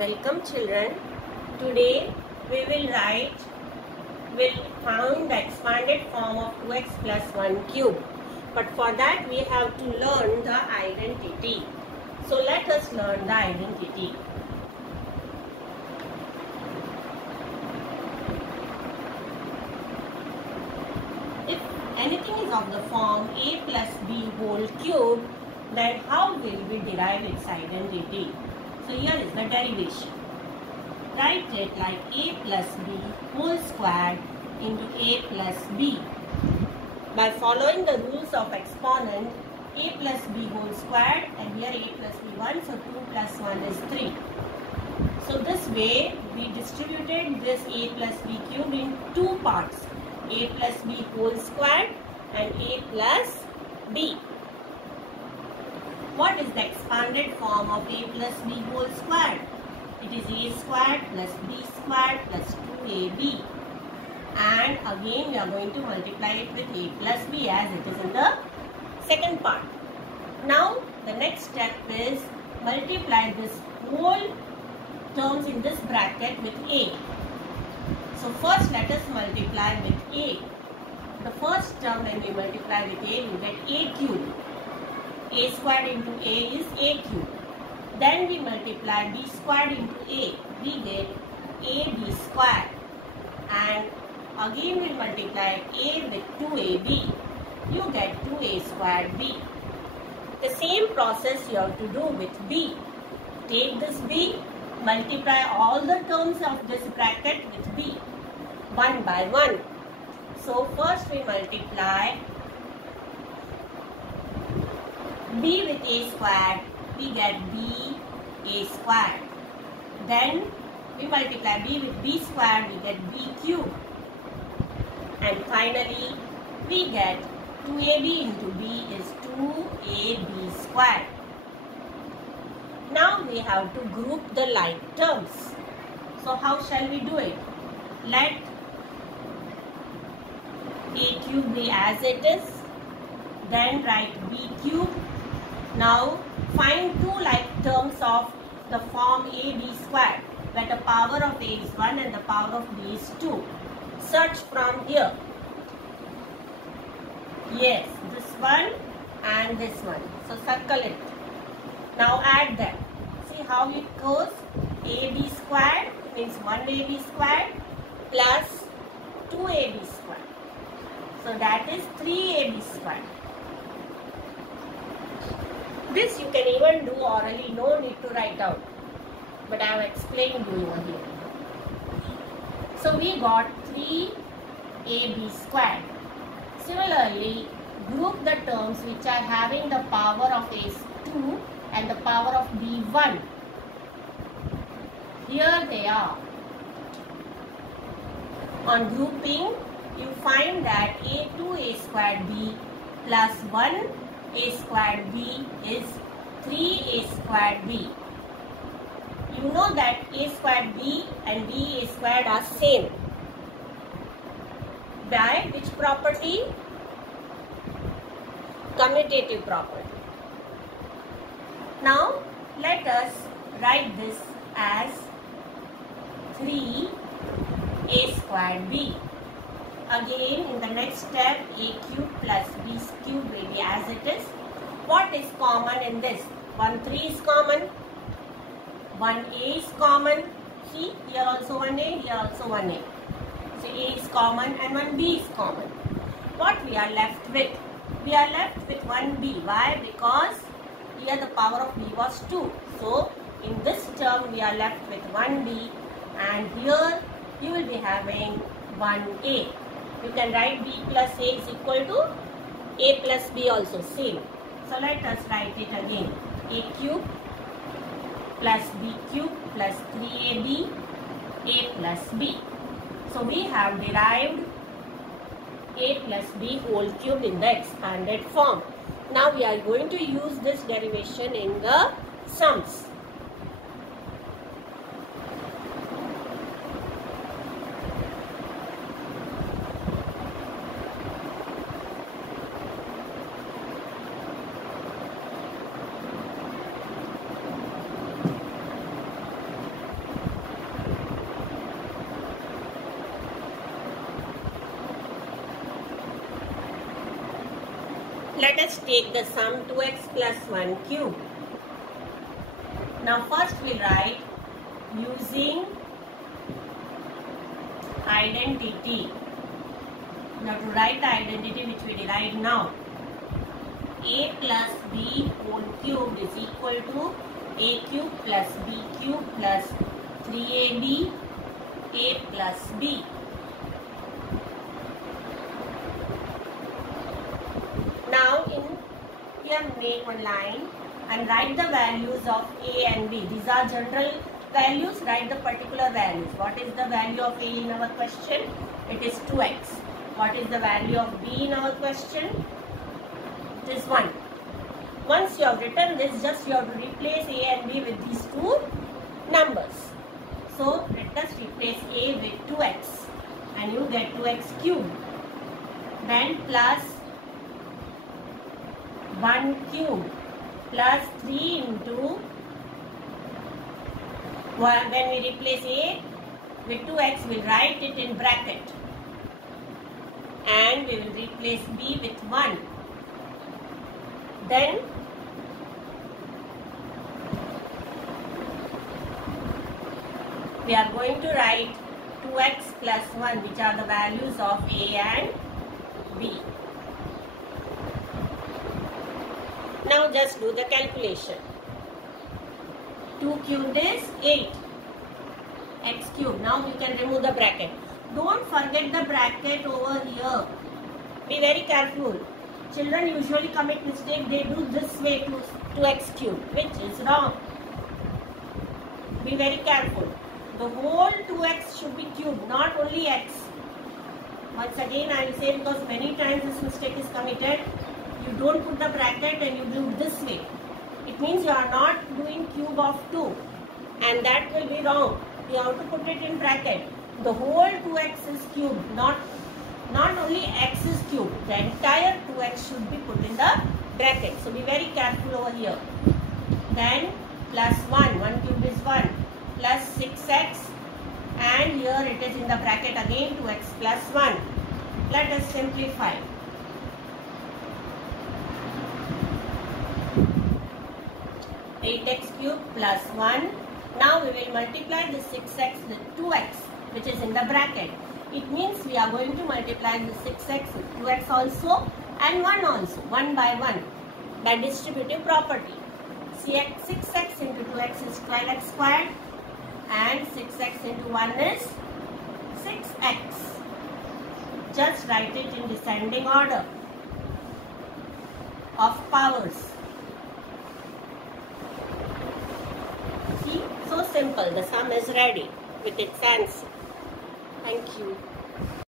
Welcome children. Today we will find the expanded form of 2x plus 1 cube. But for that we have to learn the identity. So let us learn the identity. If anything is of the form a plus b whole cube, then how will we derive its identity? So here is the derivation. Write it like a plus b whole squared into a plus b. By following the rules of exponent, a plus b whole squared, and here a plus b 1, so 2 plus 1 is 3. So this way we distributed this a plus b cube in two parts, a plus b whole squared and a plus b. What is the expanded form of a plus b whole squared? It is a squared plus b squared plus 2ab. And again we are going to multiply it with a plus b as it is in the second part. Now the next step is multiply this whole terms in this bracket with a. So first let us multiply with a. The first term when we multiply with a, we get a cube. A squared into a is a cube. Then we multiply b squared into a. We get ab squared. And again we multiply a with 2ab. You get 2a squared b. The same process you have to do with b. Take this b, multiply all the terms of this bracket with b, one by one. So first we multiply b with a squared, we get b a squared. Then we multiply b with b squared, we get b cube. And finally we get 2ab into b is 2ab squared. Now we have to group the like terms. So how shall we do it? Let a cube be as it is. Then write b cube. Now find two like terms of the form ab squared, where the power of a is 1 and the power of b is 2. Search from here. Yes, this one and this one. So circle it. Now add them. See how it goes? ab squared means 1ab squared plus 2ab squared. So that is 3ab squared. This you can even do orally, no need to write out. But I have explained you over here. So we got 3ab squared. Similarly, group the terms which are having the power of a is 2 and the power of b 1. Here they are. On grouping, you find that a2a squared b plus 1 a squared b is 3a squared b. You know that a squared b and b a squared are same. By which property? Commutative property. Now let us write this as 3a squared b. Again in the next step, a cube plus b cube will be as it is. What is common in this? 1 3 is common, 1a is common. See, here also 1a, here also 1a. So a is common and 1b is common. What we are left with? We are left with 1b. Why? Because here the power of b was 2. So in this term we are left with 1b, and here you will be having 1a. You can write b plus a is equal to a plus b also, same. So let us write it again. A cube plus b cube plus 3ab a plus b. So we have derived a plus b whole cube in the expanded form. Now we are going to use this derivation in the sums. Let us take the sum 2x plus 1 cube. Now first we'll write using identity. Now to write the identity which we derived now, a plus b whole cube is equal to a cube plus b cube plus 3ab a plus b. Now here make one line and write the values of a and b. These are general values. Write the particular values. What is the value of a in our question? It is 2x. What is the value of b in our question? It is 1. Once you have written this, just you have to replace a and b with these two numbers. So let us replace a with 2x and you get 2x cubed. Then plus 1 cube plus 3 into, when we replace a with 2x, we will write it in bracket and we will replace b with 1. Then we are going to write 2x plus 1, which are the values of a and b. Now just do the calculation. 2 cubed is 8. X cubed. Now you can remove the bracket. Don't forget the bracket over here. Be very careful. Children usually commit mistake. They do this way to x cubed, which is wrong. Be very careful. The whole 2x should be cubed, not only x. Once again I will say, because many times this mistake is committed. You don't put the bracket and you do this way. It means you are not doing cube of 2, and that will be wrong. You have to put it in bracket. The whole 2x is cubed, not only x is cubed. The entire 2x should be put in the bracket. So be very careful over here. Then plus 1 cubed is 1, plus 6x, and here it is in the bracket again 2x plus 1. Let us simplify. 8x cubed plus 1. Now we will multiply the 6x with 2x, which is in the bracket. It means we are going to multiply the 6x with 2x also and 1 also, 1 by 1. By distributive property. 6x into 2x is 12x squared and 6x into 1 is 6x. Just write it in descending order of powers. See, so simple. The sum is ready with its answer. Thank you.